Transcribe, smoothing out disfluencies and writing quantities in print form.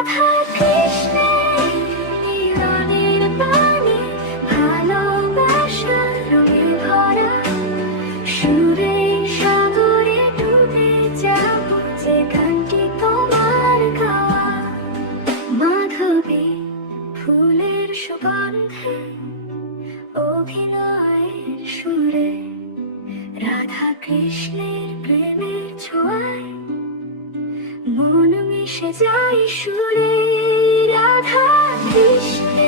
রাধা কৃষ্ণের মিলনের বাণী, ভালোবাসার রঙে ভরা। সুরে সাগরে ডুবে যাব, যে গানটি তোমার গাওয়া। মাধবী ফুলের সুগন্ধে, অভিনয়ের সুরে, রাধা কৃষ্ণের প্রেমের ছোঁয়ায় মন মিশে যায় সুরে। রাধা কৃষ্ণ